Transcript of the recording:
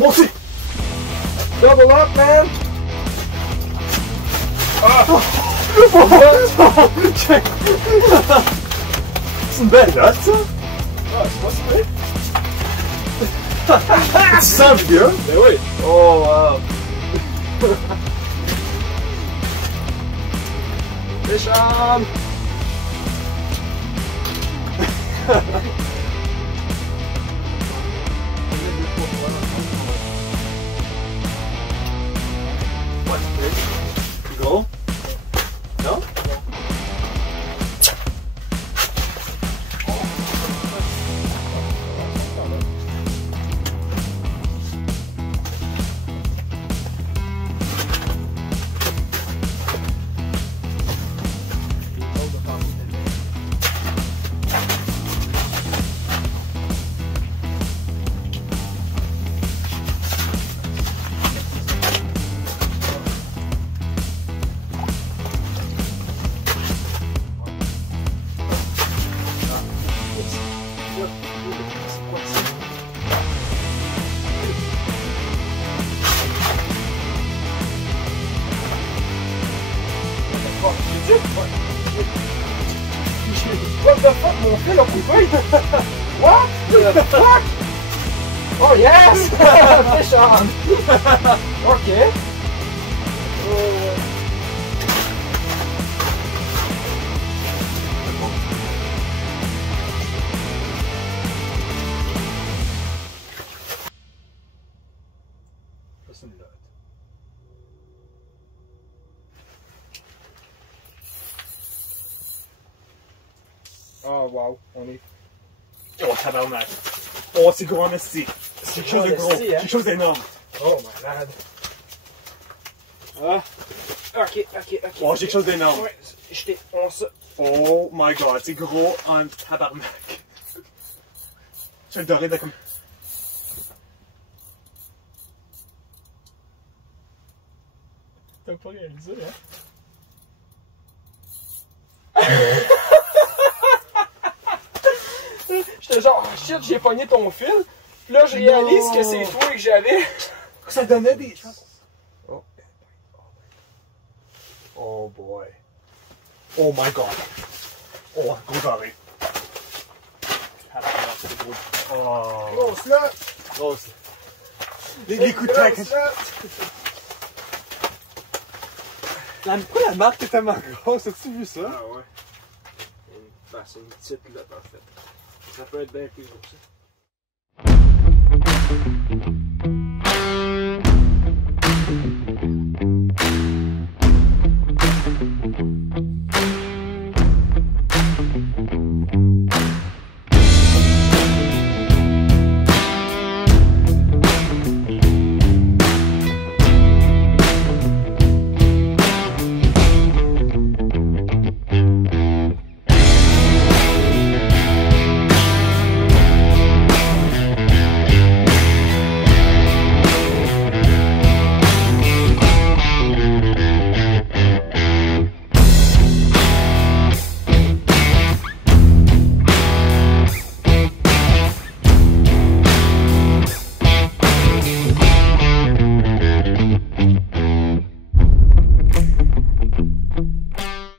Moi aussi! Double up, man! Ah! C'est une belle lotte, ça! Ah, c'est pas si vrai? Tu sens bien? Ben oui! Oh, wow! Pêcheurs! Gros? Non? What the fuck, mon fil a coupé? What the fuck? Oh yes! Pêcheur! Ok. Ça, c'est une lotte. Oh wow, on est... Oh, tabarnak. Oh, c'est gros en esti. C'est quelque chose de gros. Hein? Quelque chose d'énorme. Oh malade. Ah. Ok. Oh, j'ai quelque chose d'énorme. Ouais, j'étais... On ça. Oh my god, c'est gros en tabarnak. Je vais le dorer de comme... T'as pas réalisé, hein? J'étais genre, oh shit, j'ai pogné ton fil. Puis là, je réalise que c'est toi que j'avais. Ça donnait des... Oh. Oh boy. Oh my god. Oh, gros doré. Tabarnak, c'est gros. Oh. Grosse là! Grosse. Les coups de traque. Pourquoi la marque est tellement grosse? As-tu vu ça? Ah ouais. C'est une petite là, en fait. Ça peut être bien plus gros ça.